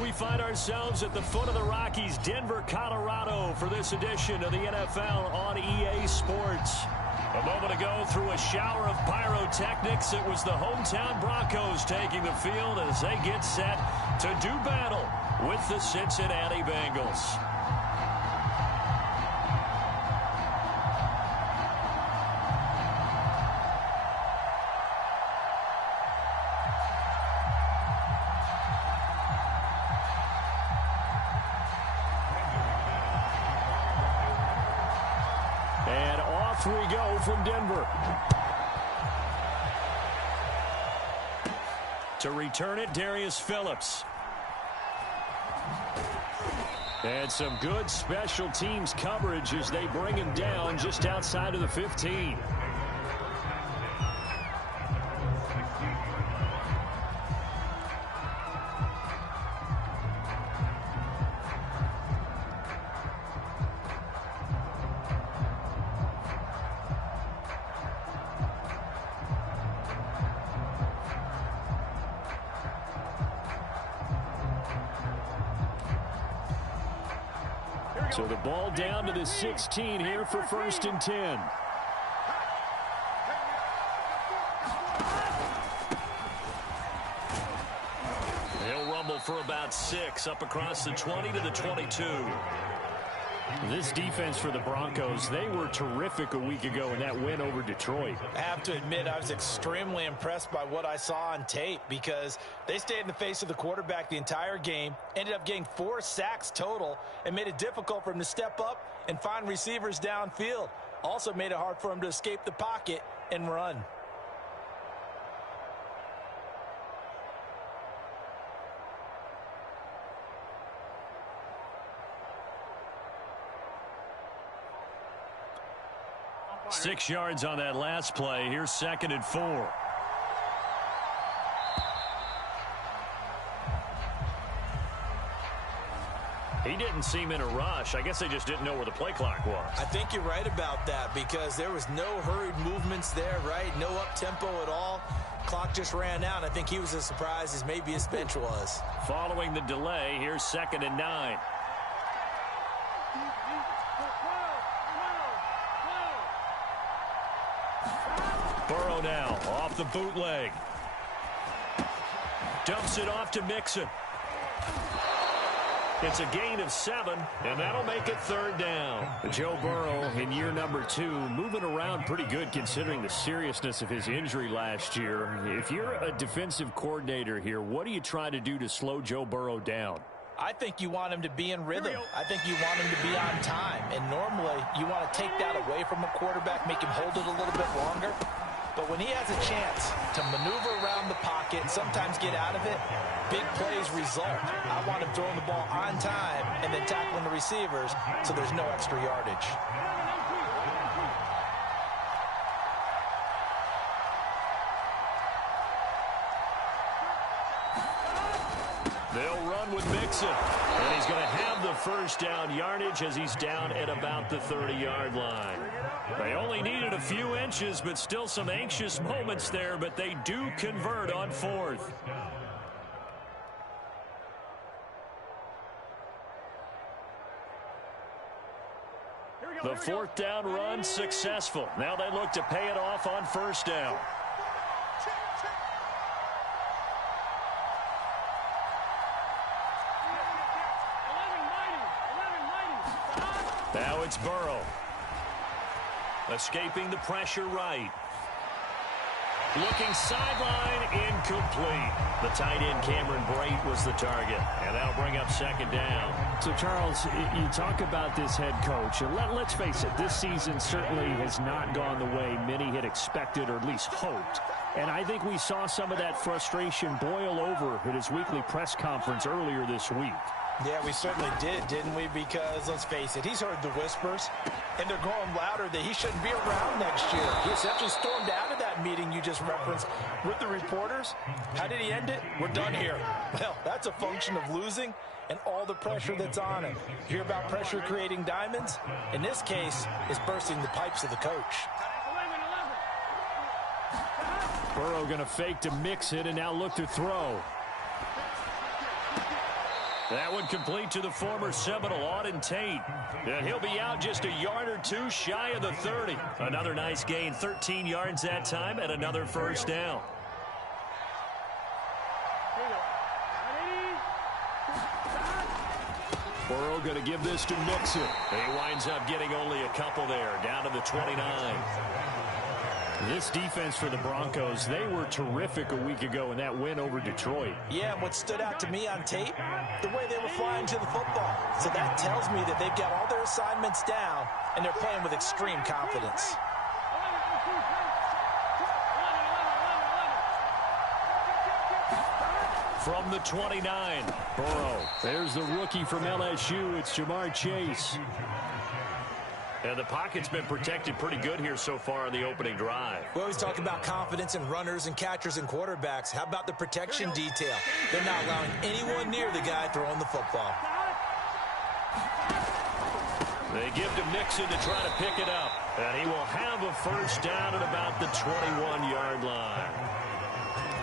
we find ourselves at the foot of the Rockies, Denver, Colorado, for this edition of the NFL on EA Sports. A moment ago, through a shower of pyrotechnics, it was the hometown Broncos taking the field as they get set to do battle with the Cincinnati Bengals. And off we go from Denver. To return it, Darius Phillips. And some good special teams coverage as they bring him down just outside of the 15. So the ball down to the 16 here for 1st and 10. He'll rumble for about 6 up across the 20 to the 22. This defense for the Broncos, they were terrific a week ago in that win over Detroit. I have to admit, I was extremely impressed by what I saw on tape because they stayed in the face of the quarterback the entire game, ended up getting 4 sacks total, and made it difficult for him to step up and find receivers downfield. Also made it hard for him to escape the pocket and run. Six yards on that last play. Here's 2nd and 4. He didn't seem in a rush. I guess they just didn't know where the play clock was. I think you're right about that because there was no hurried movements there, right? No up-tempo at all. Clock just ran out. I think he was as surprised as maybe his bench was. Following the delay, here's 2nd and 9. Burrow now off the bootleg. Dumps it off to Mixon. It's a gain of 7, and that'll make it 3rd down. Joe Burrow in year number 2, moving around pretty good considering the seriousness of his injury last year. If you're a defensive coordinator here, what do you try to do to slow Joe Burrow down? I think you want him to be in rhythm. I think you want him to be on time. And normally, you want to take that away from a quarterback, make him hold it a little bit longer. But when he has a chance to maneuver around the pocket, sometimes get out of it, big plays result. I want him throwing the ball on time and then tackling the receivers so there's no extra yardage. They'll run with Mixon, and he's going to have the 1st down yardage as he's down at about the 30-yard line. They only needed a few inches, but still some anxious moments there, but they do convert on 4th. The 4th down run successful. Now they look to pay it off on 1st down. Now it's Burrow. Escaping the pressure right. Looking sideline, incomplete. The tight end Cameron Brate was the target, and that'll bring up 2nd down. So, Charles, you talk about this head coach, and let's face it, this season certainly has not gone the way many had expected or at least hoped. And I think we saw some of that frustration boil over at his weekly press conference earlier this week. Yeah, we certainly did, didn't we? Because, let's face it, he's heard the whispers, and they're growing louder that he shouldn't be around next year. He essentially stormed out of that meeting you just referenced with the reporters. How did he end it? We're done here. Well, that's a function of losing and all the pressure that's on him. You hear about pressure creating diamonds? In this case, it's bursting the pipes of the coach. Burrow going to fake to mix it and now look to throw. That one complete to the former Seminole, Auden Tate. And he'll be out just a yard or two shy of the 30. Another nice gain, 13 yards that time, and another first down. Burrow going to give this to Mixon. He winds up getting only a couple there, down to the 29. This defense for the Broncos, they were terrific a week ago in that win over Detroit. Yeah, and what stood out to me on tape, the way they were flying to the football. So that tells me that they've got all their assignments down, and they're playing with extreme confidence. From the 29, Burrow. There's the rookie from LSU. It's Jamar Chase. And the pocket's been protected pretty good here so far on the opening drive. We always talk about confidence in runners and catchers and quarterbacks. How about the protection detail? They're not allowing anyone near the guy throwing the football. They give to Mixon to try to pick it up. And he will have a first down at about the 21-yard line.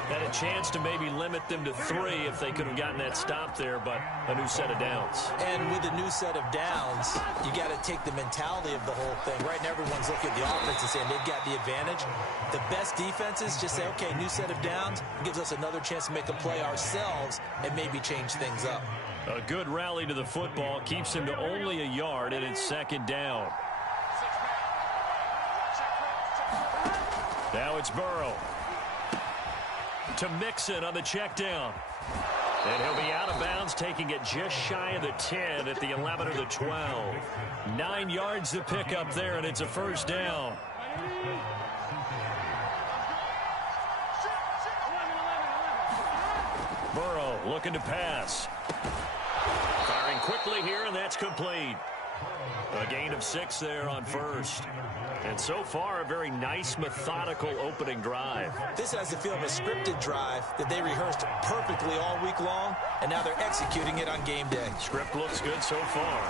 Had a chance to maybe limit them to 3 if they could have gotten that stop there, but a new set of downs. And with a new set of downs, you got to take the mentality of the whole thing. Right now, everyone's looking at the offense and saying they've got the advantage. The best defenses just say, okay, new set of downs gives us another chance to make a play ourselves and maybe change things up. A good rally to the football keeps him to only a yard, and it's second down. Now it's Burrow. To Mixon on the check down. And he'll be out of bounds, taking it just shy of the 10 at the 11 or the 12. 9 yards to pick up there, and it's a first down. Burrow looking to pass. Firing quickly here, and that's complete. A gain of 6 there on first. And so far, a very nice, methodical opening drive. This has the feel of a scripted drive that they rehearsed perfectly all week long, and now they're executing it on game day. Script looks good so far.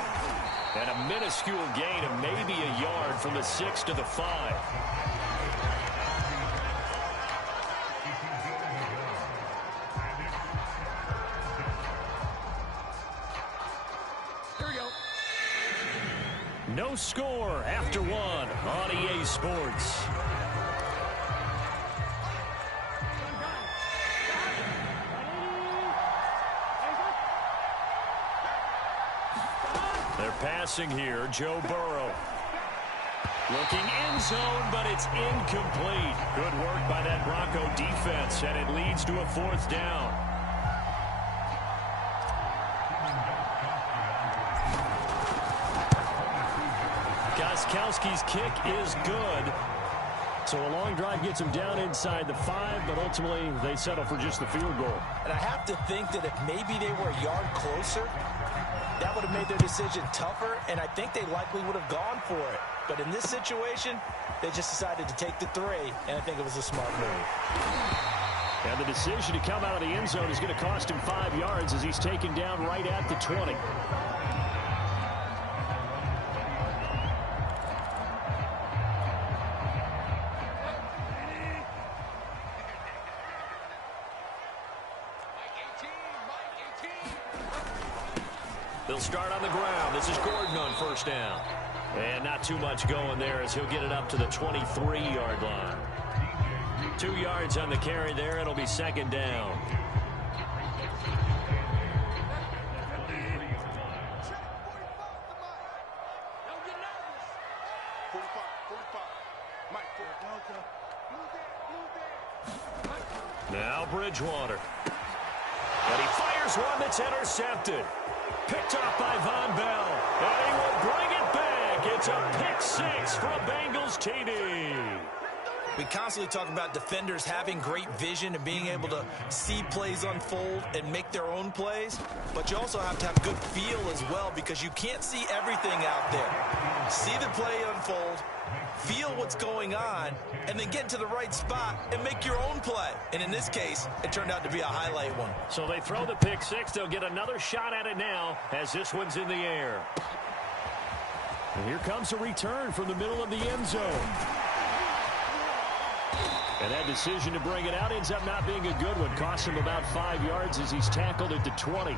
And a minuscule gain of maybe a yard from the 6 to the 5. No score after 1 on EA Sports. They're passing here. Joe Burrow. Looking end zone, but it's incomplete. Good work by that Bronco defense, and it leads to a 4th down. Gostkowski's kick is good. So a long drive gets them down inside the 5, but ultimately they settle for just the field goal. And I have to think that if maybe they were a yard closer, that would have made their decision tougher, and I think they likely would have gone for it. But in this situation, they just decided to take the 3, and I think it was a smart move. And the decision to come out of the end zone is going to cost him 5 yards as he's taken down right at the 20. They'll start on the ground. This is Gordon on first down. And not too much going there as he'll get it up to the 23-yard line. 2 yards on the carry there. It'll be second down. Now Bridgewater. And he fires one that's intercepted. Picked off by Von Bell. And he will bring it back. It's a pick 6 for a Bengals TD. We constantly talk about defenders having great vision and being able to see plays unfold and make their own plays. But you also have to have good feel as well, because you can't see everything out there. See the play unfold, feel what's going on, and then get to the right spot and make your own play. And in this case, it turned out to be a highlight one. So they throw the pick 6. They'll get another shot at it now as this one's in the air. And here comes a return from the middle of the end zone. And that decision to bring it out ends up not being a good one. Costs him about 5 yards as he's tackled at the 20.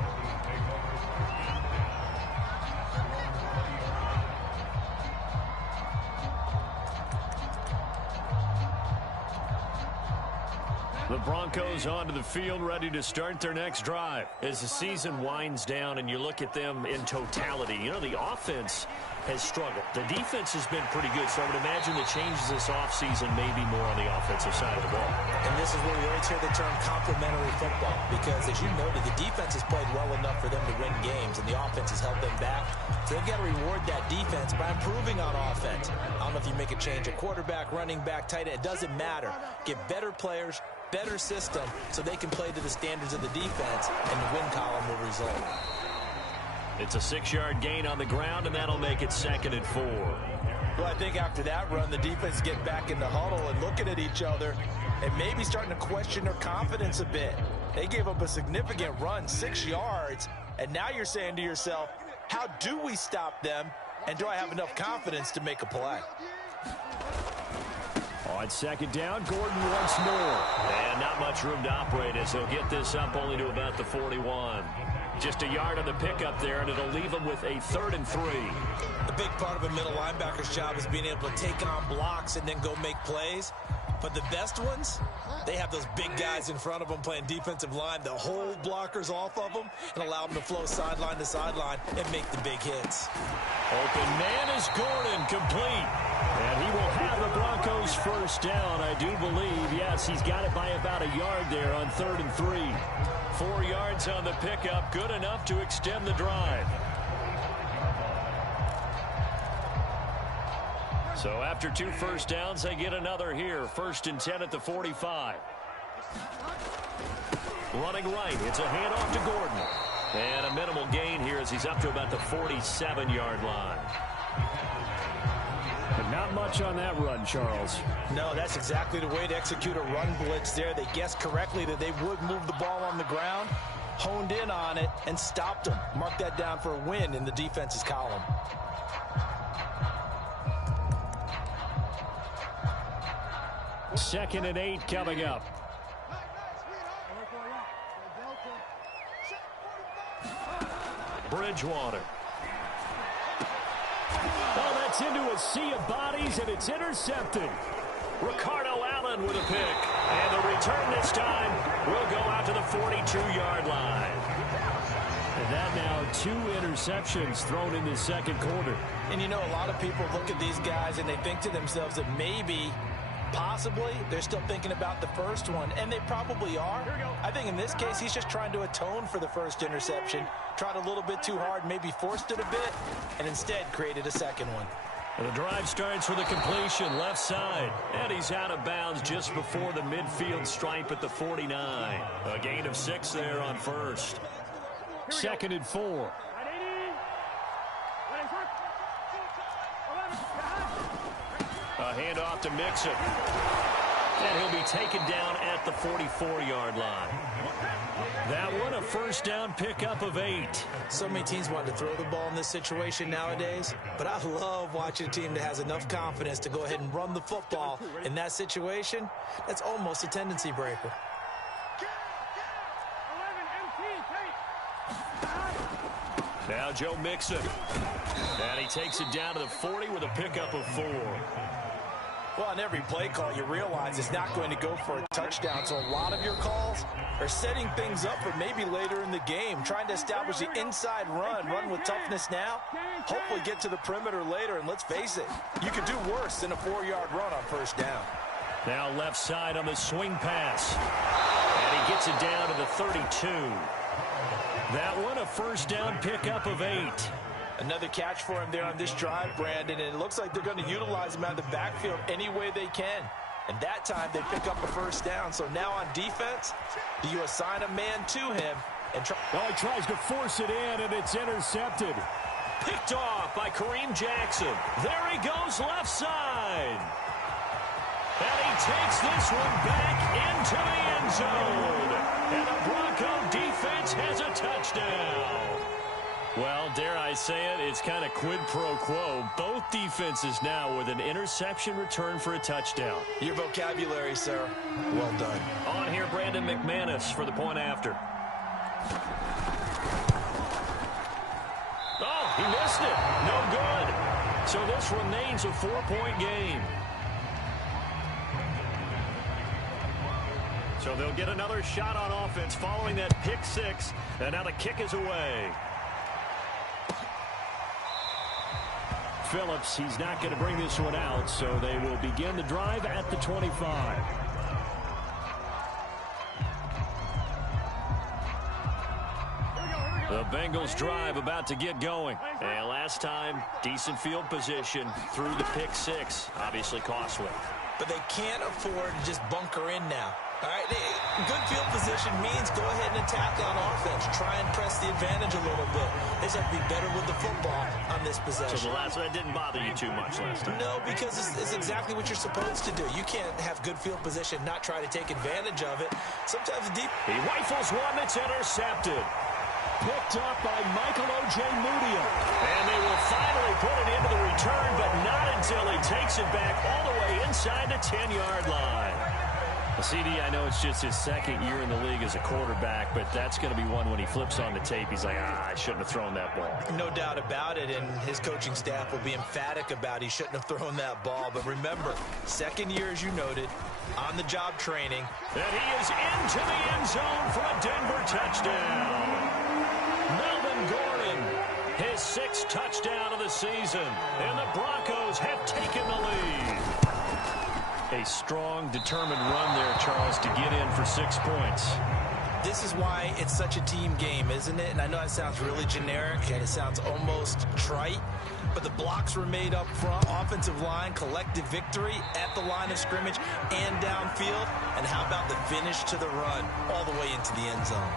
The Broncos onto the field, ready to start their next drive. As the season winds down and you look at them in totality, you know, the offense has struggled. The defense has been pretty good, so I would imagine the changes this offseason may be more on the offensive side of the ball. And this is where we always hear the term complementary football, because as you noted, the defense has played well enough for them to win games, and the offense has held them back. So they've got to reward that defense by improving on offense. I don't know if you make a change at quarterback, running back, tight end. It doesn't matter. Get better players, better system, so they can play to the standards of the defense, and the win column will result. It's a 6-yard gain on the ground, and that'll make it 2nd and 4. Well, I think after that run, the defense get back in the huddle and looking at each other and maybe starting to question their confidence a bit. They gave up a significant run, 6 yards, and now you're saying to yourself, how do we stop them, and do I have enough confidence to make a play? On 2nd down, Gordon once more. And not much room to operate as he'll get this up only to about the 41. Just a yard on the pickup there, and it'll leave him with a 3rd and 3. A big part of a middle linebacker's job is being able to take on blocks and then go make plays. But the best ones, they have those big guys in front of them playing defensive line that hold blockers off of them and allow them to flow sideline to sideline and make the big hits. Open man is Gordon, complete. And he will have the Broncos first down, I do believe. Yes, he's got it by about a yard there on 3rd and 3. 4 yards on the pickup, good enough to extend the drive. So after 2 first downs, they get another here. 1st and 10 at the 45. Running right, it's a handoff to Gordon. And a minimal gain here as he's up to about the 47-yard line. But not much on that run, Charles. No, that's exactly the way to execute a run blitz there. They guessed correctly that they would move the ball on the ground, honed in on it, and stopped them. Mark that down for a win in the defense's column. Second and 8 coming up. Bridgewater. Oh, that's into a sea of bodies, and it's intercepted. Ricardo Allen with a pick. And the return this time will go out to the 42-yard line. And that now 2 interceptions thrown in the 2nd quarter. And you know, a lot of people look at these guys and they think to themselves that maybe, possibly, they're still thinking about the first one, and they probably are. I think in this case, he's just trying to atone for the first interception. Tried a little bit too hard, maybe forced it a bit, and instead created a second one. And the drive starts with a completion left side. And he's out of bounds just before the midfield stripe at the 49. A gain of 6 there on 1st. 2nd and 4. A handoff to Mixon. And he'll be taken down at the 44-yard line. That one, a first down pickup of 8. So many teams want to throw the ball in this situation nowadays, but I love watching a team that has enough confidence to go ahead and run the football. In that situation, that's almost a tendency breaker. Now Joe Mixon. And he takes it down to the 40 with a pickup of 4. Well, on every play call, you realize it's not going to go for a touchdown. So a lot of your calls are setting things up for maybe later in the game, trying to establish the inside run with toughness now, hopefully get to the perimeter later. And let's face it, you could do worse than a 4-yard run on first down. Now left side on the swing pass. And he gets it down to the 32. That one, a first down pickup of 8. Another catch for him there on this drive, Brandon, and it looks like they're going to utilize him out of the backfield any way they can. And that time they pick up a first down. So now on defense, do you assign a man to him and try? Oh, he tries to force it in, and it's intercepted. Picked off by Kareem Jackson. There he goes left side. And he takes this one back into the end zone. And the Bronco defense has a touchdown. Well, dare I say it, it's kind of quid pro quo. Both defenses now with an interception return for a touchdown. Your vocabulary, sir. Well done. On here, Brandon McManus for the point after. Oh, he missed it. No good. So this remains a 4-point game. So they'll get another shot on offense following that pick six. And now the kick is away. Phillips, he's not going to bring this one out, so they will begin the drive at the 25. The Bengals drive about to get going. And last time, decent field position through the pick six. Obviously costly. But they can't afford to just bunker in now. All right, good field position means go ahead and attack on offense. Try and press the advantage a little bit. They just have to be better with the football on this possession. So the last one didn't bother you too much last time? No, because it's exactly what you're supposed to do. You can't have good field position, not try to take advantage of it. Sometimes deep. He rifles one that's intercepted. Picked up by Michael O.J. Mudia. And they will finally put it into the return, but not until he takes it back all the way inside the 10-yard line. CD, I know it's just his second year in the league as a quarterback, but that's going to be one when he flips on the tape. He's like, I shouldn't have thrown that ball. No doubt about it, and his coaching staff will be emphatic about he shouldn't have thrown that ball. But remember, second year, as you noted, on-the-job training. And he is into the end zone for a Denver touchdown. Melvin Gordon, his sixth touchdown of the season, and the Broncos have taken the lead. A strong, determined run there, Charles, to get in for 6 points. This is why it's such a team game, isn't it? And I know it sounds really generic and it sounds almost trite, but the blocks were made up front, offensive line, collective victory at the line of scrimmage and downfield. And how about the finish to the run all the way into the end zone?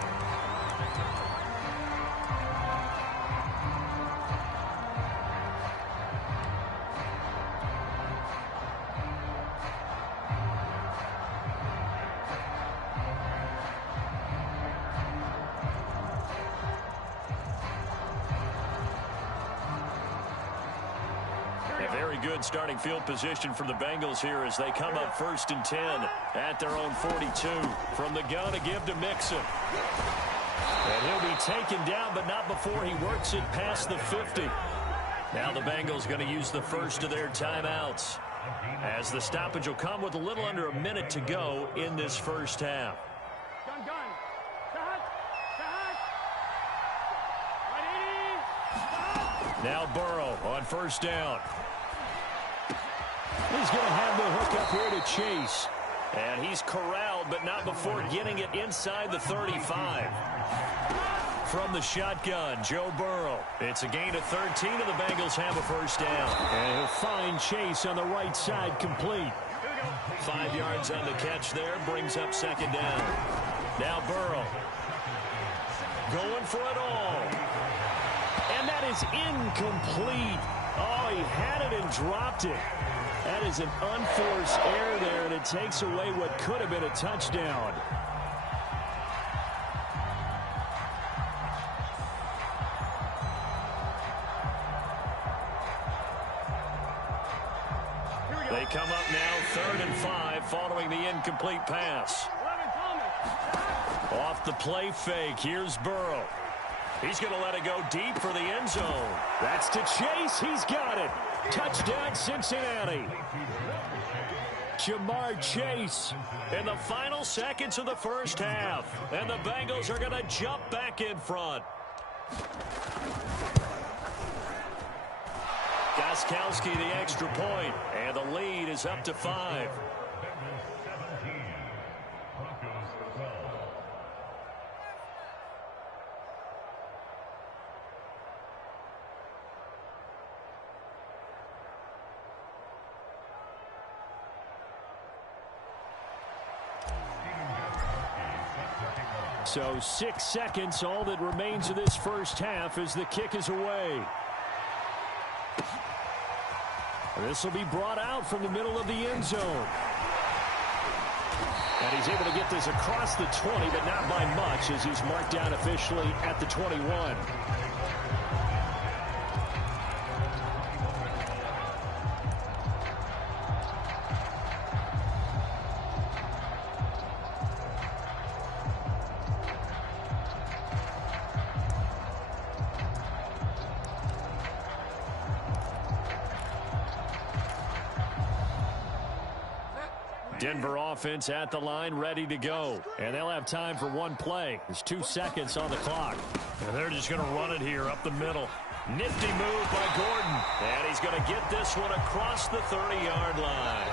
Good starting field position for the Bengals here as they come up 1st and 10 at their own 42. From the gun to give to Mixon. And he'll be taken down, but not before he works it past the 50. Now the Bengals going to use the first of their timeouts, as the stoppage will come with a little under a minute to go in this first half. Now Burrow on first down. He's going to have the hook up here to Chase. And he's corralled, but not before getting it inside the 35. From the shotgun, Joe Burrow. It's a gain of 13, and the Bengals have a first down. And he'll find Chase on the right side, complete. 5 yards on the catch there, brings up second down. Now Burrow going for it all. And that is incomplete. Oh, he had it and dropped it. That is an unforced error there, and it takes away what could have been a touchdown. They come up now 3rd and 5 following the incomplete pass. Off the play fake, here's Burrow. He's going to let it go deep for the end zone. That's to Chase. He's got it. Touchdown, Cincinnati. Jamar Chase. In the final seconds of the first half. And the Bengals are going to jump back in front. Gostkowski the extra point. And the lead is up to 5. So 6 seconds, all that remains of this first half as the kick is away. This will be brought out from the middle of the end zone. And he's able to get this across the 20, but not by much, as he's marked down officially at the 21. Denver offense at the line, ready to go. And they'll have time for one play. There's 2 seconds on the clock. And they're just going to run it here up the middle. Nifty move by Gordon. And he's going to get this one across the 30-yard line.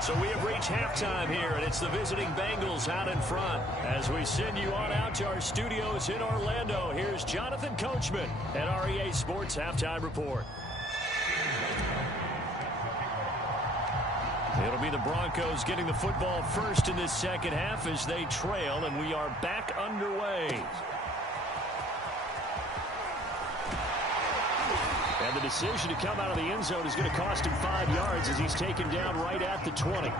So we have reached halftime here, and it's the visiting Bengals out in front. As we send you on out to our studios in Orlando, here's Jonathan Coachman at REA Sports Halftime Report. It'll be the Broncos getting the football first in this second half as they trail, and we are back underway. And the decision to come out of the end zone is going to cost him 5 yards as he's taken down right at the 20.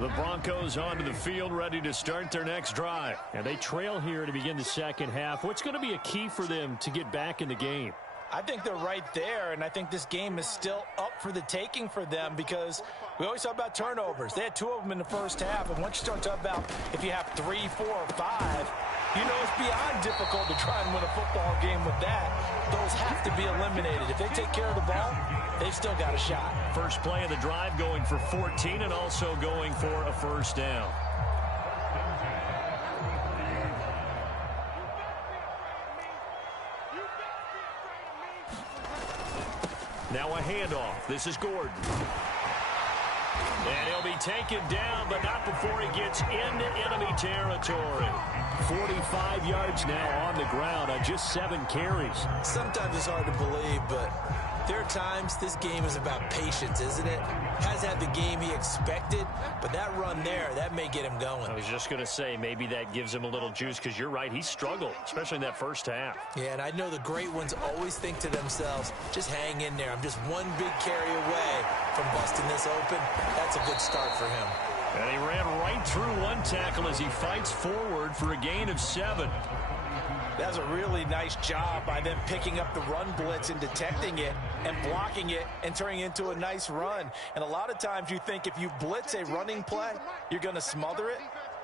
The Broncos onto the field, ready to start their next drive. And they trail here to begin the second half. What's going to be a key for them to get back in the game? I think they're right there, and I think this game is still up for the taking for them because we always talk about turnovers. They had 2 of them in the first half, and once you start talking about if you have 3, 4, or 5, you know it's beyond difficult to try and win a football game with that. Those have to be eliminated. If they take care of the ball, they've still got a shot. First play of the drive going for 14 and also going for a first down. Now a handoff. This is Gordon. And he'll be taken down, but not before he gets into enemy territory. 45 yards now on the ground on just 7 carries. Sometimes it's hard to believe, but there are times this game is about patience, isn't it? Hasn't had the game he expected, but that run there, that may get him going. I was just going to say, maybe that gives him a little juice because you're right, he struggled, especially in that first half. Yeah, and I know the great ones always think to themselves, just hang in there. I'm just one big carry away from busting this open. That's a good start for him. And he ran right through one tackle as he fights forward for a gain of 7. That was a really nice job by them picking up the run blitz and detecting it and blocking it and turning it into a nice run. And a lot of times you think if you blitz a running play, you're going to smother it.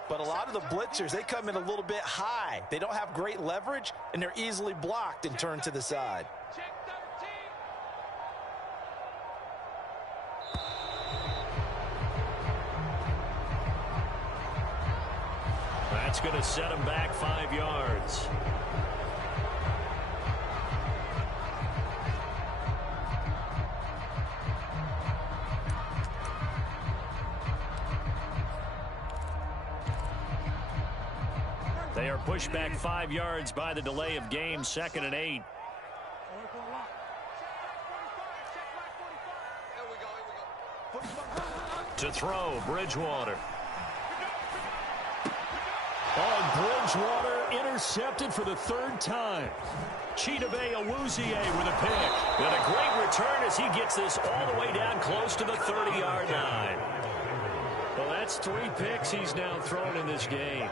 But a lot of the blitzers, they come in a little bit high. They don't have great leverage, and they're easily blocked and turned to the side. That's going to set him back 5 yards. They are pushed back 5 yards by the delay of game, 2nd and 8. To throw, Bridgewater. Oh, Bridgewater intercepted for the 3rd time. Chidobe Awuzie with a pick. And a great return as he gets this all the way down close to the 30-yard line. Well, that's 3 picks he's now thrown in this game.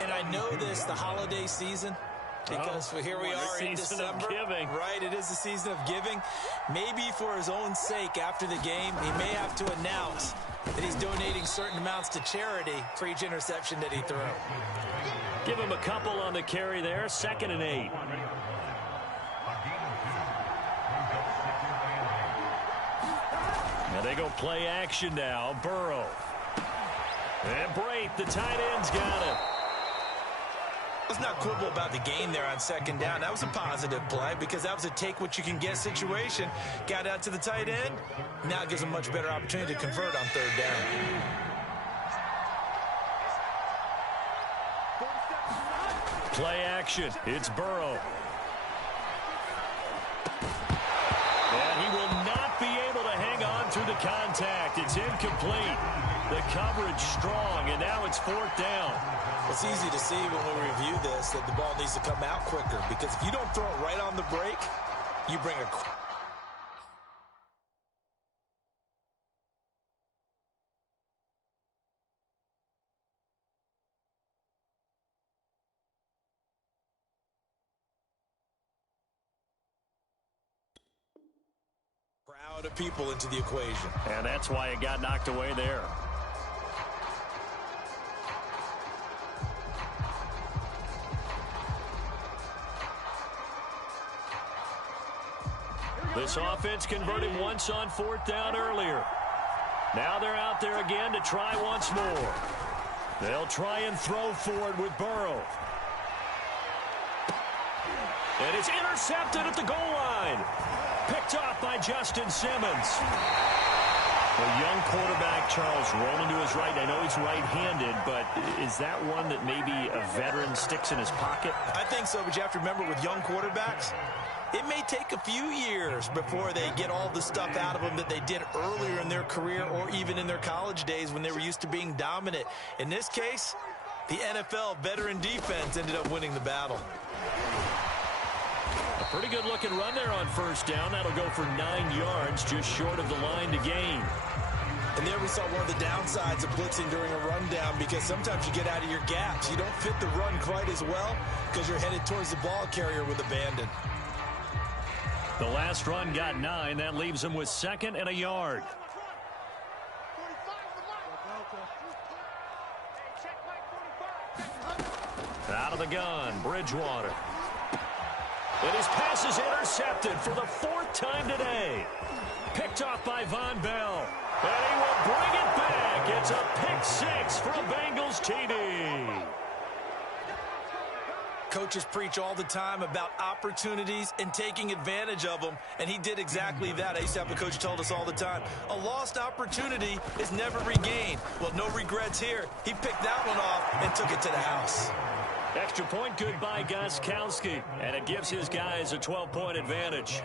And I know this, the holiday season, because here we are in December. Right, it is the season of giving. Maybe for his own sake after the game, he may have to announce that he's donating certain amounts to charity for each interception that he threw. Give him a couple on the carry there, 2nd and 8. Now they go play action now. Burrow. And Brate, the tight end's got it. Let's not quibble about the gain there on 2nd down. That was a positive play because that was a take-what-you-can-get situation. Got out to the tight end. Now it gives a much better opportunity to convert on 3rd down. Play action. It's Burrow. And he will not be able to hang on through the contact. It's incomplete. The coverage strong, and now it's 4th down. It's easy to see when we review this that the ball needs to come out quicker because if you don't throw it right on the break, you bring a... other people into the equation. And that's why it got knocked away there. This offense converted once on 4th down earlier. Now they're out there again to try once more. They'll try and throw for it with Burrow. And it's intercepted at the goal line. Picked off by Justin Simmons. A young quarterback, Charles, rolling to his right. I know he's right-handed, but is that one that maybe a veteran sticks in his pocket? I think so, but you have to remember with young quarterbacks, it may take a few years before they get all the stuff out of them that they did earlier in their career or even in their college days when they were used to being dominant. In this case, the NFL veteran defense ended up winning the battle. A pretty good-looking run there on 1st down. That'll go for 9 yards, just short of the line to gain. And there we saw one of the downsides of blitzing during a rundown, because sometimes you get out of your gaps. You don't fit the run quite as well because you're headed towards the ball carrier with abandon. The last run got 9. That leaves him with 2nd and a yard. Out of the gun, Bridgewater. And his pass is intercepted for the 4th time today. Picked off by Von Bell. And he will bring it back. It's a pick 6 for a Bengals TD. Coaches preach all the time about opportunities and taking advantage of them, and he did exactly that. I used to have a coach told us all the time, a lost opportunity is never regained. Well, no regrets here. He picked that one off and took it to the house. Extra point good by Gostkowski, and it gives his guys a 12-point advantage.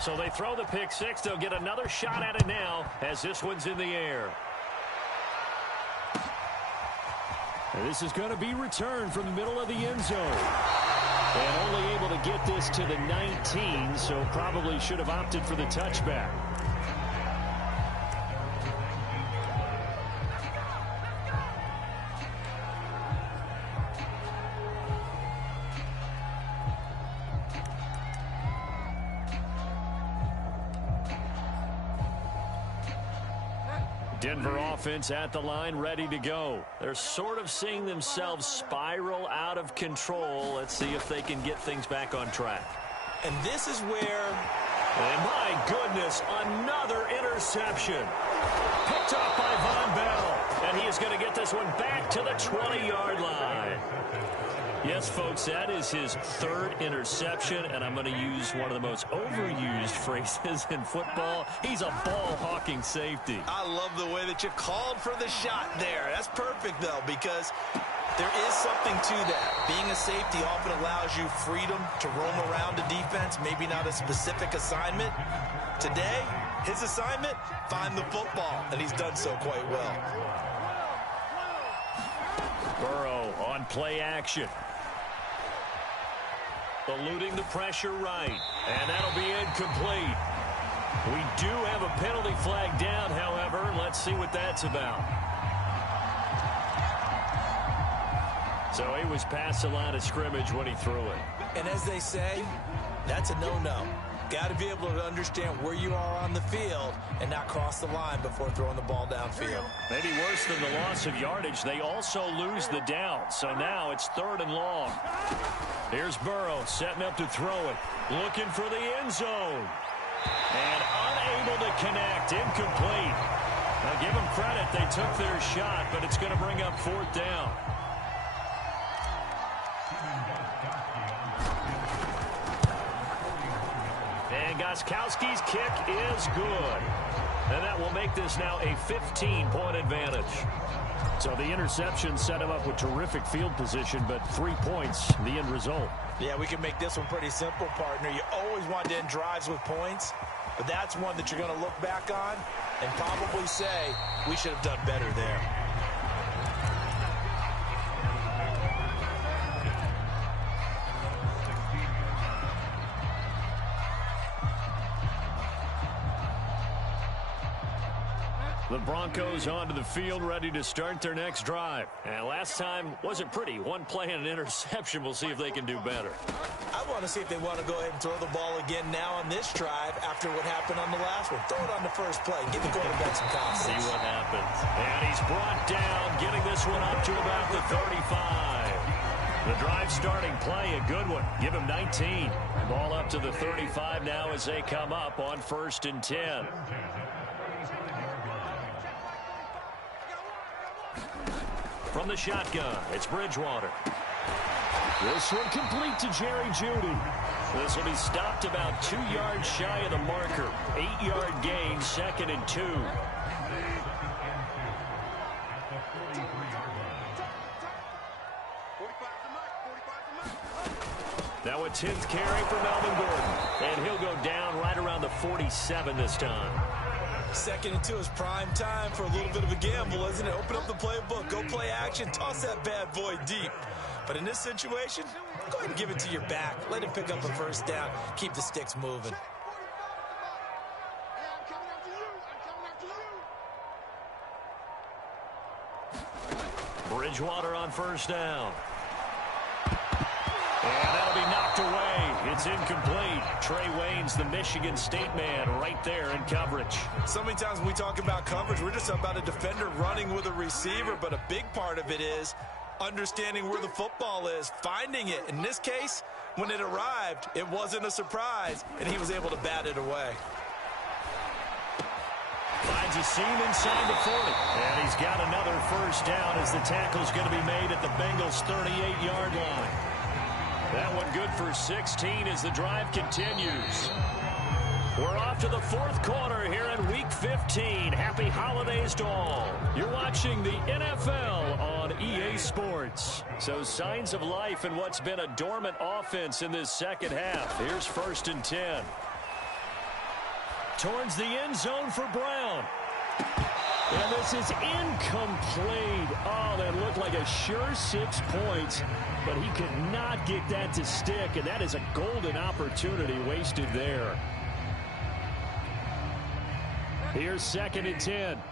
So they throw the pick 6. They'll get another shot at it now as this one's in the air. And this is going to be returned from the middle of the end zone. And only able to get this to the 19, so probably should have opted for the touchback. Denver offense at the line, ready to go. They're sort of seeing themselves spiral out of control. Let's see if they can get things back on track. And this is where... And my goodness, another interception. Picked off by Von Bell. And he is going to get this one back to the 20-yard line. Yes, folks, that is his 3rd interception, and I'm going to use one of the most overused phrases in football. He's a ball-hawking safety. I love the way that you called for the shot there. That's perfect, though, because there is something to that. Being a safety often allows you freedom to roam around the defense, maybe not a specific assignment. Today, his assignment, find the football, and he's done so quite well. Burrow on play action. Eluding the pressure right. And that'll be incomplete. We do have a penalty flag down, however. Let's see what that's about. So he was past the line of scrimmage when he threw it. And as they say, that's a no-no. Got to be able to understand where you are on the field and not cross the line before throwing the ball downfield. Maybe worse than the loss of yardage, they also lose the down. So now it's 3rd and long. Here's Burrow setting up to throw it. Looking for the end zone. And unable to connect. Incomplete. Now give them credit. They took their shot, but it's going to bring up 4th down. And Gostkowski's kick is good. And that will make this now a 15-point advantage. So the interception set him up with terrific field position, but 3 points, the end result. Yeah, we can make this one pretty simple, partner. You always want to end drives with points, but that's one that you're going to look back on and probably say, we should have done better there. The Broncos onto the field, ready to start their next drive. And last time wasn't pretty. One play and an interception. We'll see if they can do better. I want to see if they want to go ahead and throw the ball again now on this drive after what happened on the last one. Throw it on the first play. Give the quarterback some confidence. See what happens. And he's brought down, getting this one up to about the 35. The drive starting play, a good one. Give him 19. Ball up to the 35 now as they come up on 1st and 10. From the shotgun, it's Bridgewater. This one complete to Jerry Jeudy. This will be stopped about 2 yards shy of the marker. 8-yard gain, 2nd and 2. Now a 10th carry for Melvin Gordon. And he'll go down right around the 47 this time. 2nd and 2 is prime time for a little bit of a gamble, isn't it? Open up the playbook, go play action, toss that bad boy deep. But in this situation, go ahead and give it to your back. Let him pick up a first down. Keep the sticks moving. Bridgewater on 1st down. And that'll be knocked away. It's incomplete. Trey Waynes, the Michigan State man, right there in coverage. So many times when we talk about coverage, we're just about a defender running with a receiver, but a big part of it is understanding where the football is, finding it. In this case, when it arrived, it wasn't a surprise, and he was able to bat it away. Finds a seam inside the 40. And he's got another first down as the tackle's going to be made at the Bengals' 38-yard line. That one good for 16 as the drive continues. We're off to the 4th quarter here in Week 15. Happy holidays to all. You're watching the NFL on EA Sports. So signs of life in what's been a dormant offense in this second half. Here's 1st and 10. Towards the end zone for Brown. And this is incomplete. Oh, that looked like a sure 6 points, but he could not get that to stick, and that is a golden opportunity wasted there. Here's 2nd and 10.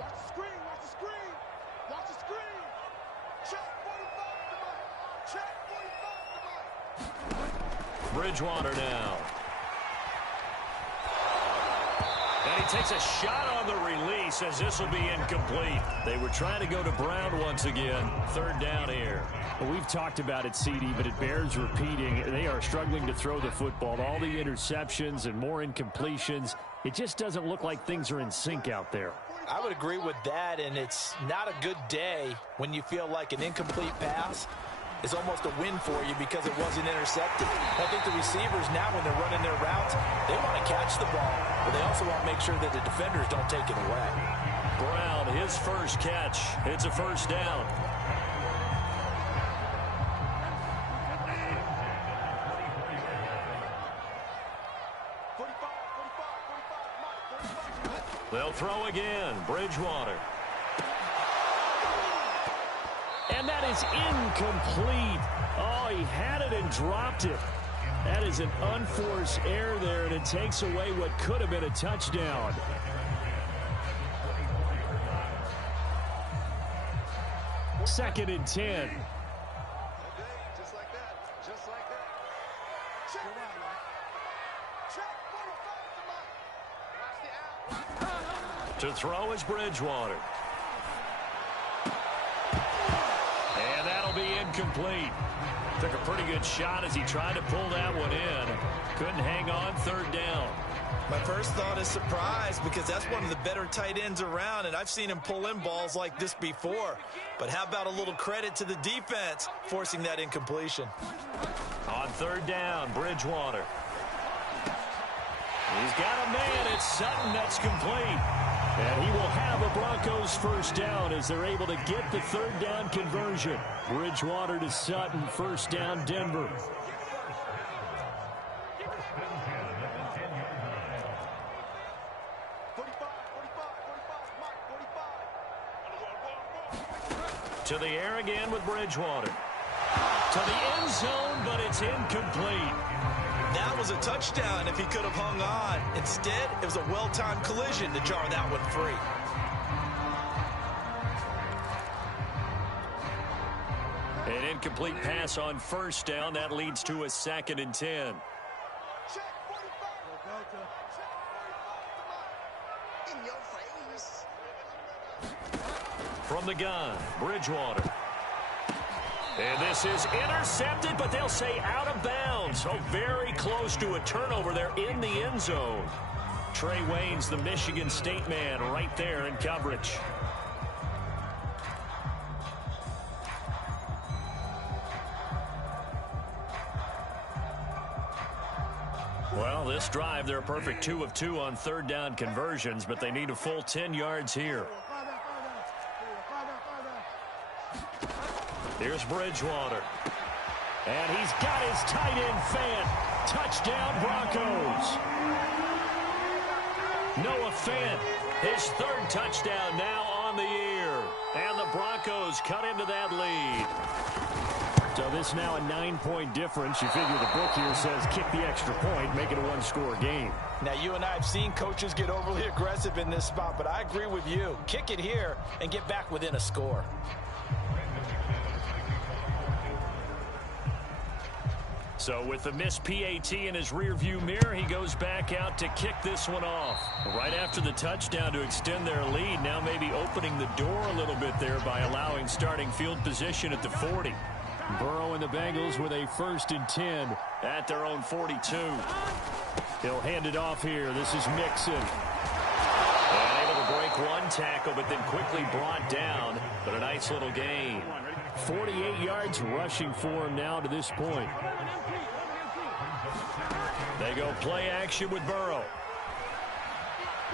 Watch the screen, watch the screen, watch the screen. Check 45 to Check 45 to Bridgewater now. And he takes a shot on the release as this will be incomplete. They were trying to go to Brown once again. 3rd down here. Well, we've talked about it, CD, but it bears repeating. They are struggling to throw the football. All the interceptions and more incompletions. It just doesn't look like things are in sync out there. I would agree with that, and it's not a good day when you feel like an incomplete pass is almost a win for you because it wasn't intercepted. I think the receivers now, when they're running their routes, they want to catch the ball, but they also want to make sure that the defenders don't take it away. Brown, his first catch. It's a first down. They'll throw again. Bridgewater. And that is incomplete. Oh, he had it and dropped it. That is an unforced error there, and it takes away what could have been a touchdown. Second and 10. Just like that. Just like that. Check 45 to Watch the out. To throw is Bridgewater. And that'll be incomplete. Took a pretty good shot as he tried to pull that one in. Couldn't hang on. 3rd down. My first thought is surprise because that's one of the better tight ends around, and I've seen him pull in balls like this before. But how about a little credit to the defense forcing that incompletion? On 3rd down, Bridgewater. He's got a man. It's Sutton. That's complete. And he will have a Broncos first down as they're able to get the 3rd down conversion. Bridgewater to Sutton, first down, Denver. To the air again with Bridgewater. To the end zone, but it's incomplete. That was a touchdown if he could have hung on. Instead, it was a well-timed collision to jar that one free. An incomplete pass on first down. That leads to a 2nd and 10. From the gun, Bridgewater. And this is intercepted, but they'll say out of bounds. So very close to a turnover there in the end zone. Trey Waynes, the Michigan State man, right there in coverage. Well, this drive, they're a perfect 2 of 2 on 3rd down conversions, but they need a full 10 yards here. Here's Bridgewater. And he's got his tight end fan. Touchdown, Broncos. Noah Fant, his 3rd touchdown now on the year. And the Broncos cut into that lead. So this now a 9-point difference. You figure the book here says kick the extra point, make it a 1-score game. Now, you and I have seen coaches get overly aggressive in this spot, but I agree with you. Kick it here and get back within a score. So with the missed PAT in his rearview mirror, he goes back out to kick this one off. Right after the touchdown to extend their lead, now maybe opening the door a little bit there by allowing starting field position at the 40. Burrow and the Bengals with a 1st and 10 at their own 42. He'll hand it off here. This is Mixon. And able to break one tackle, but then quickly brought down. But a nice little gain. 48 yards rushing for him now to this point. They go play action with Burrow.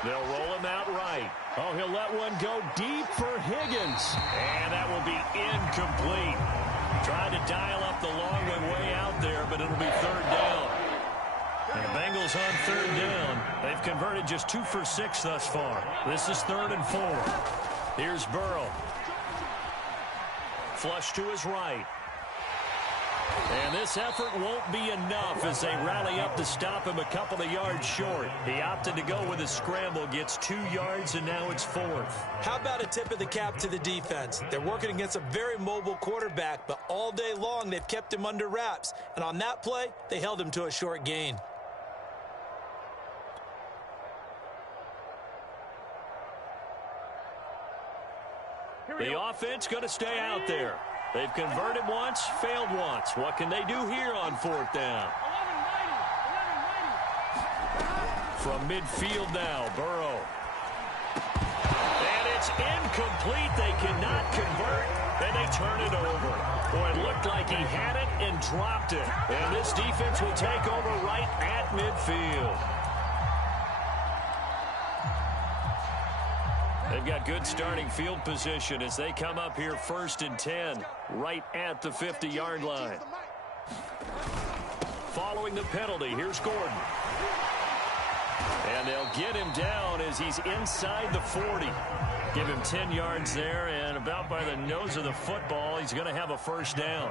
They'll roll him out right. Oh, he'll let one go deep for Higgins. And that will be incomplete. Tried to dial up the long way out there, but it'll be 3rd down. And the Bengals on 3rd down. They've converted just 2 for 6 thus far. This is 3rd and 4. Here's Burrow. Flush to his right. And this effort won't be enough as they rally up to stop him a couple of yards short. He opted to go with a scramble, gets 2 yards, and now it's 4th. How about a tip of the cap to the defense? They're working against a very mobile quarterback, but all day long they've kept him under wraps. And on that play, they held him to a short gain. The offense going to stay out there. They've converted once, failed once. What can they do here on 4th down? From midfield now, Burrow. And it's incomplete. They cannot convert, and they turn it over. Boy, it looked like he had it and dropped it. And this defense will take over right at midfield. They've got good starting field position as they come up here 1st and 10, right at the 50-yard line. Following the penalty, here's Gordon. And they'll get him down as he's inside the 40. Give him 10 yards there, and about by the nose of the football, he's going to have a 1st down.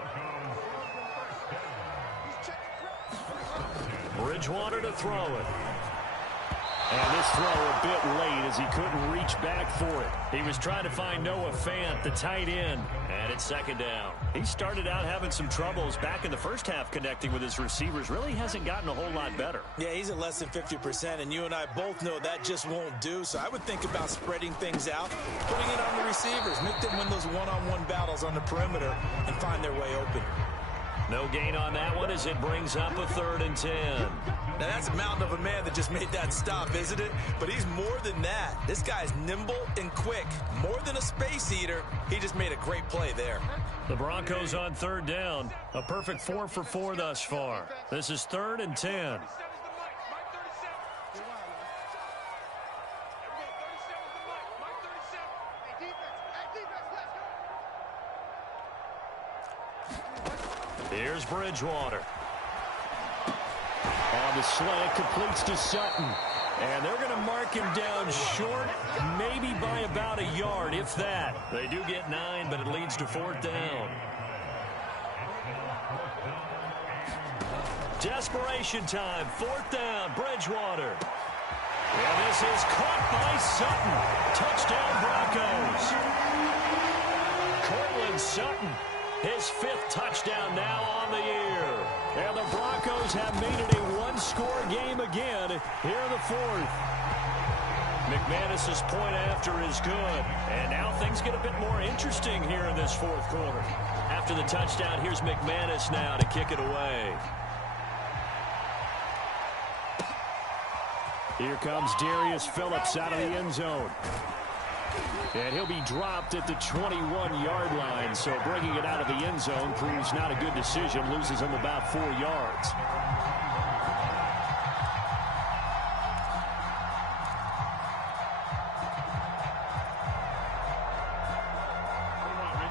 Bridgewater to throw it. And this throw a bit late as he couldn't reach back for it. He was trying to find Noah Fant, the tight end, and it's 2nd down. He started out having some troubles back in the first half connecting with his receivers. Really hasn't gotten a whole lot better. Yeah, he's at less than 50%, and you and I both know that just won't do. So I would think about spreading things out, putting it on the receivers, make them win those one-on-one battles on the perimeter, and find their way open. No gain on that one as it brings up a 3rd and 10. Now, that's a mountain of a man that just made that stop, isn't it? But he's more than that. This guy's nimble and quick. More than a space eater, he just made a great play there. The Broncos on 3rd down. A perfect 4 for 4 thus far. This is 3rd and 10. Here's Bridgewater. On the slant, completes to Sutton. And they're going to mark him down short, maybe by about a yard, if that. They do get 9, but it leads to 4th down. Desperation time. 4th down. Bridgewater. And this is caught by Sutton. Touchdown Broncos. Cortland Sutton, his 5th touchdown now on the year. And the Broncos have made it a one-score game again here in the 4th. McManus's point after is good. And now things get a bit more interesting here in this 4th quarter. After the touchdown, here's McManus now to kick it away. Here comes Darius Phillips out of the end zone. And he'll be dropped at the 21-yard line. So bringing it out of the end zone proves not a good decision. Loses him about 4 yards.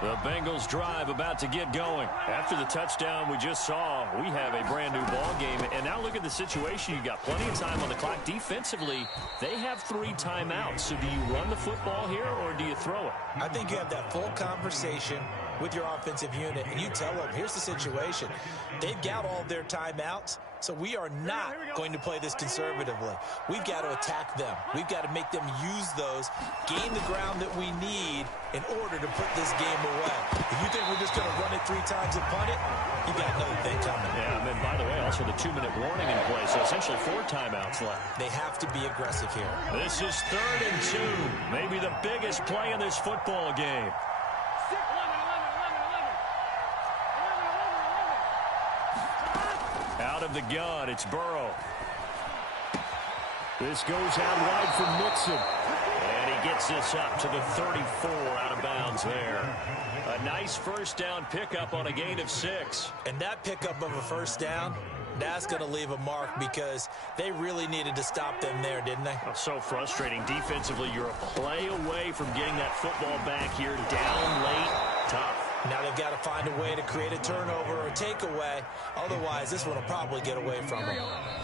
The Bengals drive about to get going. After the touchdown we just saw, we have a brand new ball game. And now look at the situation. You got plenty of time on the clock. Defensively, they have 3 timeouts. So do you run the football here or do you throw it? I think you have that full conversation with your offensive unit, and you tell them, here's the situation. They've got all their timeouts, so we are not going to play this conservatively. We've got to attack them. We've got to make them use those, gain the ground that we need in order to put this game away. If you think we're just going to run it 3 times and punt it, you got another thing coming. Yeah, and then, by the way, also the 2-minute warning in play, so essentially 4 timeouts left. They have to be aggressive here. This is 3rd and 2, maybe the biggest play in this football game. Out of the gun, it's Burrow. This goes out wide for Mixon. And he gets this up to the 34, out of bounds there. A nice 1st down pickup on a gain of 6. And that pickup of a 1st down, that's going to leave a mark because they really needed to stop them there, didn't they? Oh, so frustrating. Defensively, you're a play away from getting that football back here. Down late, tough. Now they've got to find a way to create a turnover or a takeaway. Otherwise, this one will probably get away from them.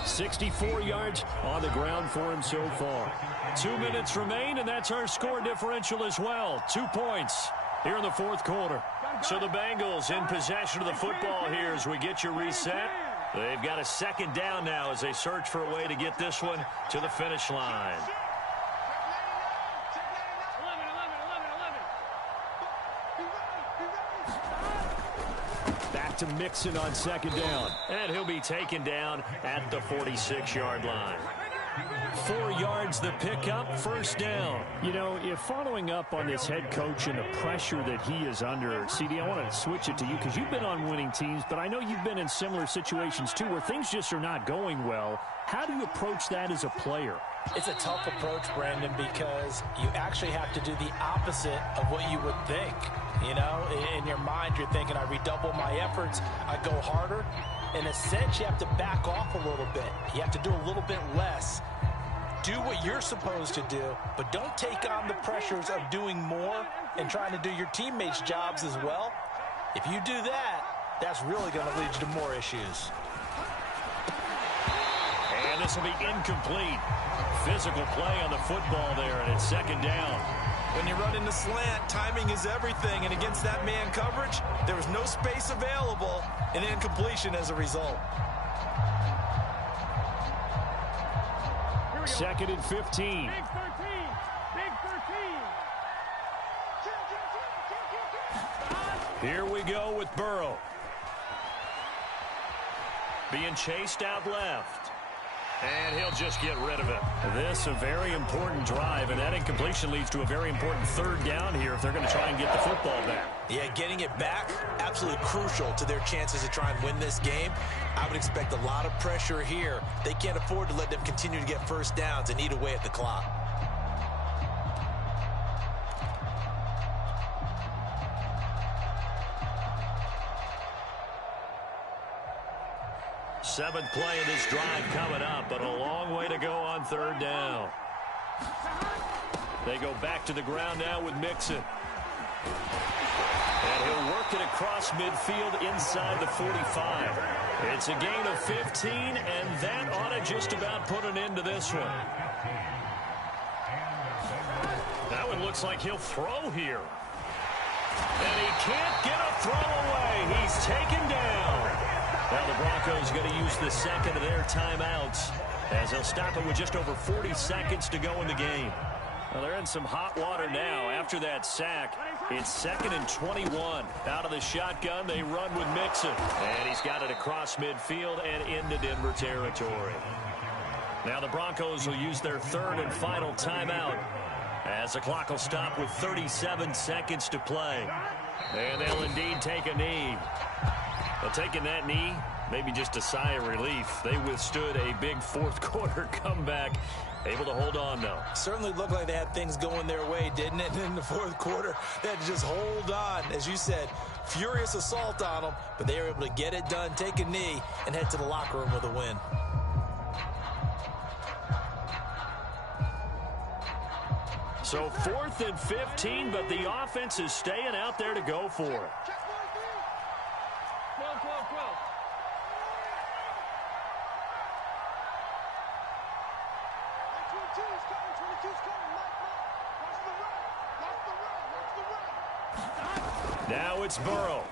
64 yards on the ground for him so far. 2 minutes remain, and that's our score differential as well. 2 points here in the 4th quarter. So the Bengals in possession of the football here as we get you reset. They've got a 2nd down now as they search for a way to get this one to the finish line. Back to Mixon on 2nd down. And he'll be taken down at the 46-yard line. 4 yards the pickup, 1st down. You know, if following up on this head coach and the pressure that he is under, CD, I want to switch it to you because you've been on winning teams, but I know you've been in similar situations too where things just are not going well. How do you approach that as a player? It's a tough approach, Brandon, because you actually have to do the opposite of what you would think. You know, in your mind, you're thinking, I redouble my efforts, I go harder. In a sense, you have to back off a little bit. You have to do a little bit less. Do what you're supposed to do, but don't take on the pressures of doing more and trying to do your teammates' jobs as well. If you do that, that's really going to lead you to more issues. And this will be incomplete. Physical play on the football there, and it's 2nd down. When you run in the slant, timing is everything, and against that man coverage, there was no space available, and incompletion as a result. 2nd and 15. Big 13. Big 13. Here we go with Burrow. Being chased out left. And he'll just get rid of it. This a very important drive, and that incompletion leads to a very important 3rd down here if they're going to try and get the football back. Yeah, getting it back, absolutely crucial to their chances to try and win this game. I would expect a lot of pressure here. They can't afford to let them continue to get 1st downs and eat away at the clock. Seventh play of this drive coming up, but a long way to go on 3rd down. They go back to the ground now with Mixon. And he'll work it across midfield inside the 45. It's a gain of 15, and that ought to just about put an end to this one. That one looks like he'll throw here. And he can't get a throw away. He's taken down. Now the Broncos going to use the second of their timeouts as they'll stop it with just over 40 seconds to go in the game. Well, they're in some hot water now after that sack. It's 2nd and 21. Out of the shotgun, they run with Mixon. And he's got it across midfield and into Denver territory. Now the Broncos will use their 3rd and final timeout as the clock will stop with 37 seconds to play. And they'll indeed take a knee. Well, taking that knee, maybe just a sigh of relief. They withstood a big fourth quarter comeback. Able to hold on, though. Certainly looked like they had things going their way, didn't it? In the fourth quarter, they had to just hold on. As you said, furious assault on them, but they were able to get it done, take a knee, and head to the locker room with a win. So 4th and 15, but the offense is staying out there to go for it. Now it's Burrow.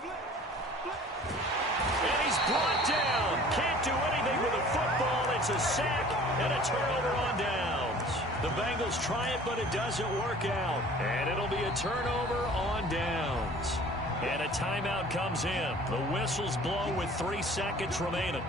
And he's brought down. Can't do anything with a football. It's a sack and a turnover on downs. The Bengals try it, but it doesn't work out. And it'll be a turnover on downs. And a timeout comes in. The whistles blow with 3 seconds remaining.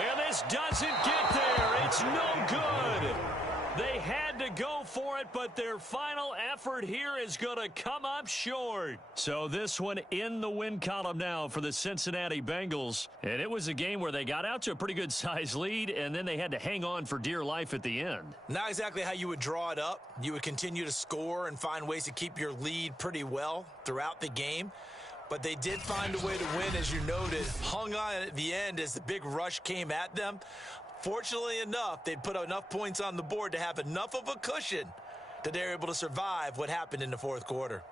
And this doesn't get there. It's no good. They had to go for it, but their final effort here is going to come up short. So this one in the win column now for the Cincinnati Bengals. And it was a game where they got out to a pretty good size lead, and then they had to hang on for dear life at the end. Not exactly how you would draw it up. You would continue to score and find ways to keep your lead pretty well throughout the game. But they did find a way to win, as you noted. Hung on at the end as the big rush came at them. Fortunately enough, they put enough points on the board to have enough of a cushion that they're able to survive what happened in the fourth quarter.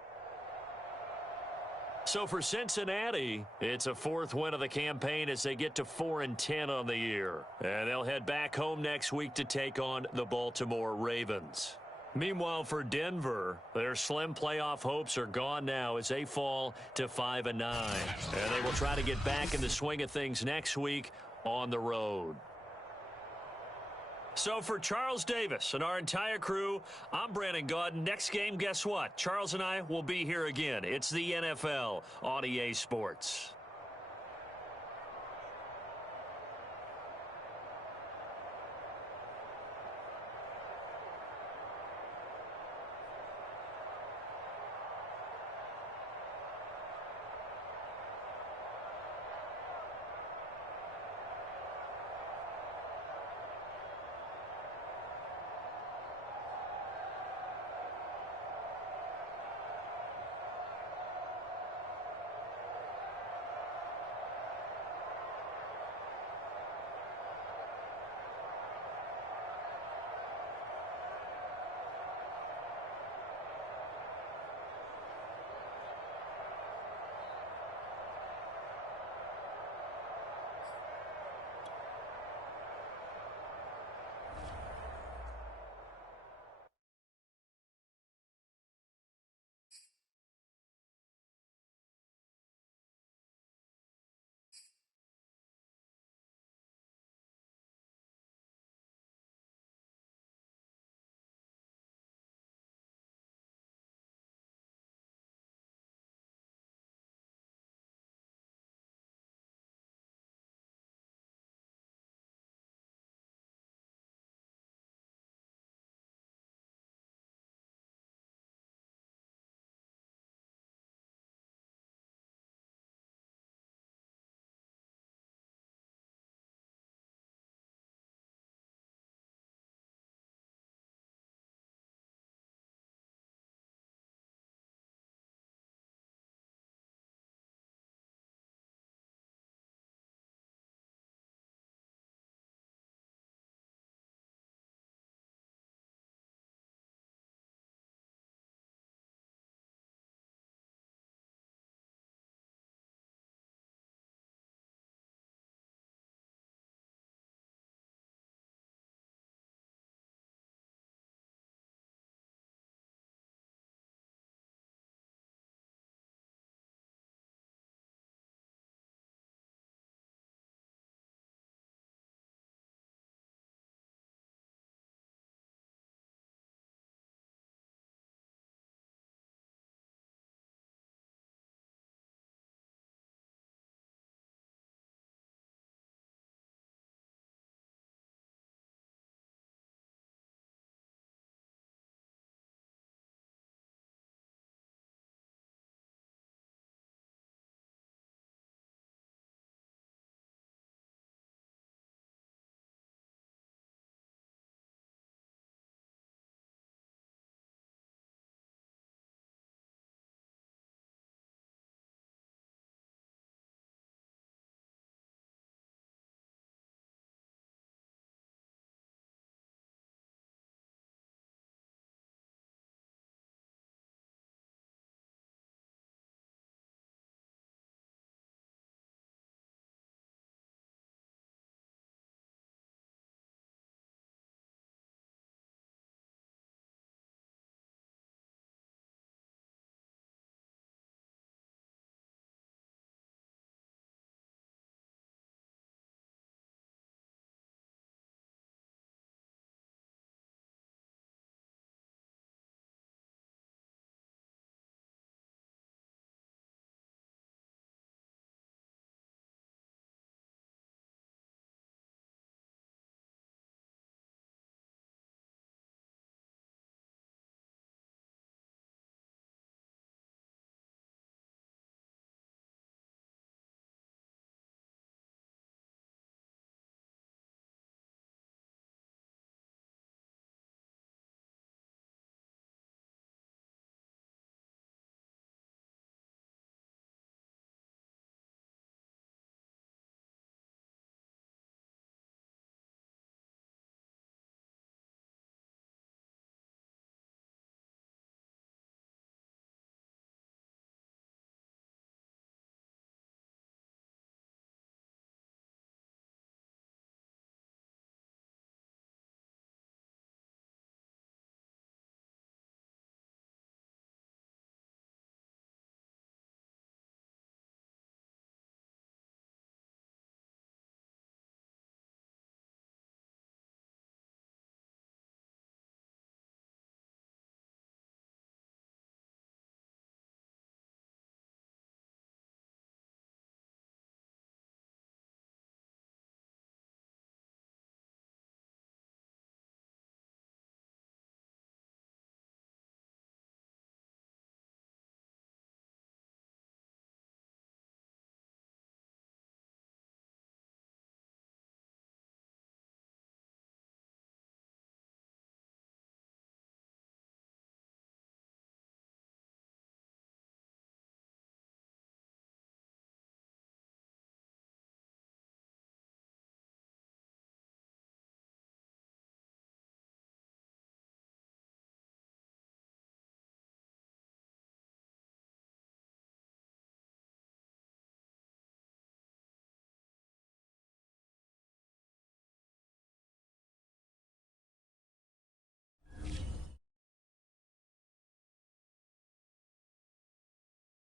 So for Cincinnati, it's a 4th win of the campaign as they get to 4-10 on the year. And they'll head back home next week to take on the Baltimore Ravens. Meanwhile, for Denver, their slim playoff hopes are gone now as they fall to 5-9. And they will try to get back in the swing of things next week on the road. So for Charles Davis and our entire crew, I'm Brandon Gaudin. Next game, guess what? Charles and I will be here again. It's the NFL on EA Sports.